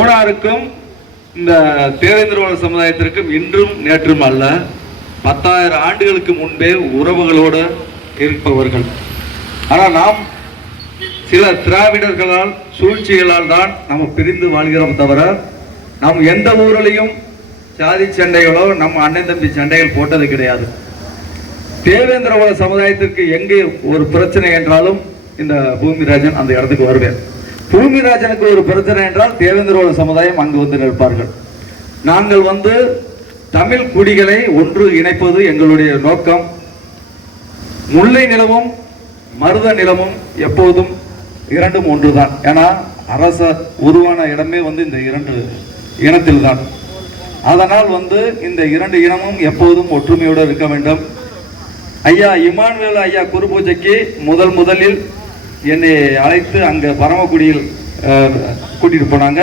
கோனாருக்கும் இந்த தேவேந்திரவாத சமுதாயத்திற்கும் இன்றும் நேற்றும் அல்ல, 10,000 ஆண்டுகளுக்கு முன்பே உறவுகளோடு இருப்பவர்கள். ஆனால் நாம் சில திராவிடர்களால் சூழ்ச்சிகளால் தான் நம்ம பிரிந்து வாழ்கிறோம் தவிர நாம் எந்த ஊரிலையும் சாதி சண்டைகளோ நம்ம அண்ணன் தம்பி சண்டைகள் போட்டது கிடையாது. தேவேந்திரவாத சமுதாயத்திற்கு எங்கே ஒரு பிரச்சனை என்றாலும் இந்த பூமிராஜன் அந்த இடத்துக்கு வருவேன். பூமிராஜனுக்கு ஒரு பிரச்சனை என்றால் தேவேந்திரவாத சமுதாயம் அங்கு வந்து நிற்பார்கள். நாங்கள் தமிழ் குடிகளை ஒன்று இணைப்பது எங்களுடைய நோக்கம். முல்லை நிலமும் மருத நிலமும் எப்போதும் இரண்டும் ஒன்றுதான். ஏன்னா அரச உருவான இடமே இந்த இரண்டு இனத்தில் தான். அதனால் இந்த இரண்டு இனமும் எப்போதும் ஒற்றுமையோடு இருக்க வேண்டும். ஐயா இமானுவேல் ஐயா குருபூஜைக்கு முதலில் என்னை அழைத்து அங்கே பரமக்குடியில் கூட்டிட்டு போனாங்க.